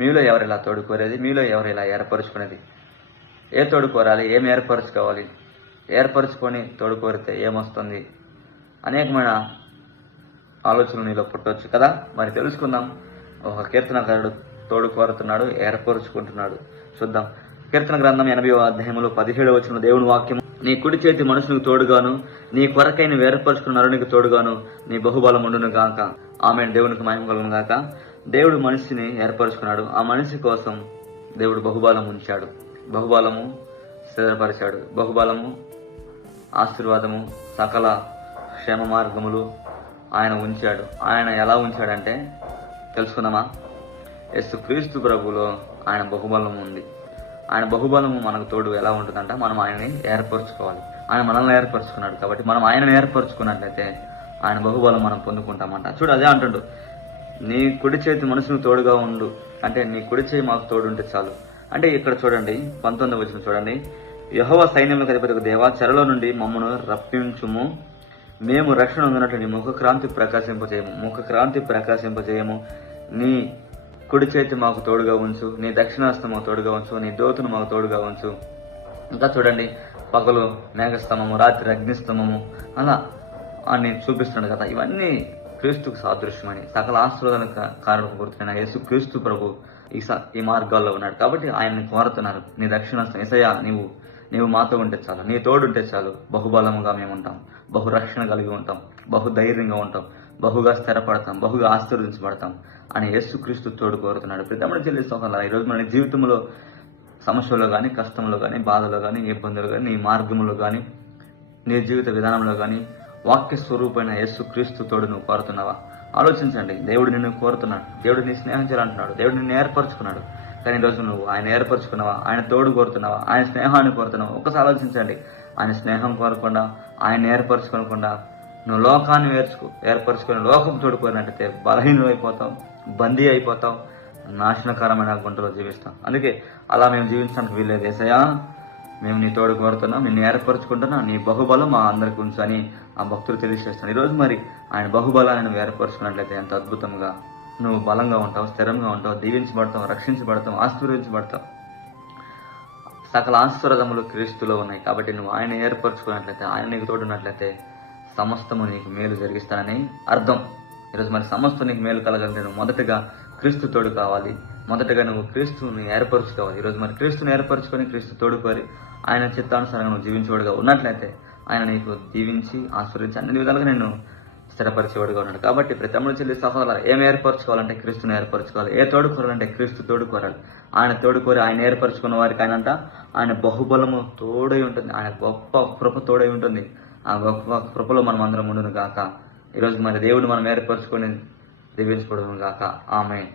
మీలో ఎవరు ఇలా తోడు కోరేది? మీలో ఎవరు ఇలా ఏర్పరచుకునేది? ఏ తోడు కోరాలి? ఏం ఏర్పరచుకోవాలి? ఏర్పరచుకొని తోడు కోరితే ఏమొస్తుంది? అనేకమైన ఆలోచనలు నీలో పుట్టవచ్చు కదా. మరి తెలుసుకుందాం. ఒక కీర్తనకారుడు తోడు కోరుతున్నాడు, ఏర్పరుచుకుంటున్నాడు. చూద్దాం. కీర్తన గ్రంథం 80వ అధ్యాయంలో 17వ వచనం దేవుని వాక్యం, నీ కుడి చేతి మనుషులకు తోడుగాను, నీ కొరకై నువ్వు ఏర్పరచుకున్న నరునికి తోడుగాను నీ బహుబలం ఉండును గాక. ఆమె దేవునికి మహిమ కలుగును గాక. దేవుడు మనిషిని ఏర్పరచుకున్నాడు. ఆ మనిషి కోసం దేవుడు బహుబలం ఉంచాడు, బహుబలము స్థిరపరిచాడు, బహుబలము, ఆశీర్వాదము, సకల క్షేమ మార్గములు ఆయన ఉంచాడు. ఆయన ఎలా ఉంచాడంటే తెలుసుకుందామా? యేసుక్రీస్తు ప్రభువులో ఆయన బహుబలం ఉంది. ఆయన బహుబలము మనకు తోడు ఎలా ఉంటుందంట, మనం ఆయనని ఏర్పరచుకోవాలి. ఆయన మనల్ని ఏర్పరచుకున్నాడు కాబట్టి మనం ఆయనని ఏర్పరచుకున్నట్లయితే ఆయన బహుబలం మనం పొందుకుంటామంట. చూడు, అదే అంటుండు, నీ కుడి చేతి మనసును తోడుగా ఉండు అంటే నీ కుడి చేయి మాకు తోడు ఉంటే చాలు. అంటే ఇక్కడ చూడండి 19వ వచనం చూడండి, యెహోవా సైన్యములకు అధిపతి దేవా, చెరలో నుండి మమ్మను రప్పించుము, మేము రక్షణ ఉందినట్లు నీ ముఖక్రాంతి ప్రకాశింపజేయము, నీ కుడి చేతి మాకు తోడుగా ఉంచు, నీ దక్షిణాస్తం మాకు తోడుగా ఉంచు, నీ దోతును మాకు తోడుగా ఉంచు. ఇంకా చూడండి, పగలు మేఘస్తంభము, రాత్రి అగ్నిస్తంభము, అలా అని చూపిస్తున్నాడు కదా. ఇవన్నీ క్రీస్తుకు సాదృశ్యమని, సకల ఆశీర్వాదాల కారణం గుర్తున్న యేసు క్రీస్తు ప్రభు ఈ మార్గాల్లో ఉన్నాడు కాబట్టి ఆయన్ని కోరుతున్నారు. నీ దక్షిణాస్తం యేసయ్యా, నీవు మాతో ఉంటే చాలు, నీ తోడు ఉంటే చాలు, బహుబలముగా మేము ఉంటాం, బహు రక్షణ కలిగి ఉంటాం, బహు ధైర్యంగా ఉంటాం, బహుగా స్థిరపడతాం, బహుగా ఆశీర్వదించబడతాం అని యేసుక్రీస్తు తోడు కోరుతున్నాడు. తమ్ముడు చెల్లి సోదరులారా, ఈరోజు మన జీవితంలో సమస్యల్లో కానీ, కష్టంలో కానీ, బాధలో కానీ, ఇబ్బందులు కానీ, నీ మార్గంలో కానీ, నీ జీవిత విధానంలో కానీ వాక్య స్వరూపమైన యేసుక్రీస్తు తోడు నువ్వు కోరుతున్నావా? ఆలోచించండి. దేవుడు నిన్ను కోరుతున్నాడు, దేవుడు నీ స్నేహం చేయాలంటున్నాడు, దేవుడు నిన్ను ఏర్పరచుకున్నాడు. కానీ ఈరోజు నువ్వు ఆయన ఏర్పరచుకున్నావా? ఆయన తోడు కోరుతున్నావా? ఆయన స్నేహాన్ని కోరుతున్నావా? ఒకసారి ఆలోచించండి. ఆయన స్నేహం కోరకుండా, ఆయన ఏర్పరచుకోకుండా నువ్వు లోకాన్ని ఏర్పరచుకొని లోకం తోడుకోనట్టయితే బలహీనం అయిపోతావు, బందీ అయిపోతావు, నాశనకరమైన గుంటలో జీవిస్తాం. అందుకే అలా మేము జీవించడానికి వీల్లేదు. యేసయ్యా, మేము నీ తోడు కోరుతున్నాం, నిన్ను ఏర్పరచుకుంటున్నా, నీ బహుబలం మా అందరికి ఉంచు అని ఆ భక్తులు తెలియజేస్తాను. ఈరోజు మరి ఆయన బహుబలాన్ని నువ్వు ఏర్పరచుకున్నట్లయితే ఎంత అద్భుతంగా నువ్వు బలంగా ఉంటావు, స్థిరంగా ఉంటావు, దీవించబడతావు, రక్షించబడతావు, ఆశీర్వదించబడతావు. సకల ఆశీర్వాదములు క్రీస్తులో ఉన్నాయి కాబట్టి నువ్వు ఆయన ఏర్పరచుకున్నట్లయితే, ఆయన నీకు తోడున్నట్లయితే సమస్తము నీకు మేలు జరిగిస్తానని అర్థం. ఈరోజు మరి సమస్తం నీకు మేలు కలగాలంటే నువ్వు మొదటగా క్రీస్తు తోడు కావాలి, మొదటగా నువ్వు క్రీస్తుని ఏర్పరచుకోవాలి. ఈరోజు మరి క్రీస్తుని ఏర్పరచుకొని క్రీస్తు తోడుకోరి ఆయన చిత్తానుసారంగా నువ్వు జీవించేవాడుగా ఉన్నట్లయితే ఆయన నీకు దీవించి ఆశీర్వదించి అన్ని విధాలుగా నేను స్థిరపరిచేవాడుగా ఉన్నాడు. కాబట్టి ప్రతి తమ్ముడు చెల్లి సహోదరులు, ఏం ఏర్పరచుకోవాలంటే క్రీస్తుని ఏర్పరచుకోవాలి. ఏ తోడుకోవాలంటే క్రీస్తు తోడుకోరాలి. ఆయన తోడుకోరి ఆయన ఏర్పరచుకున్న వారికి ఆయన బహుబలము తోడై ఉంటుంది, ఆయన గొప్ప కృప తోడై ఉంటుంది. ఆ గొప్ప కృపలో మనం అందరం ఉండును గాక. ఈరోజు మరి దేవుడు మనం ఏర్పరచుకొని దీవించబడును గాక. ఆమేన్.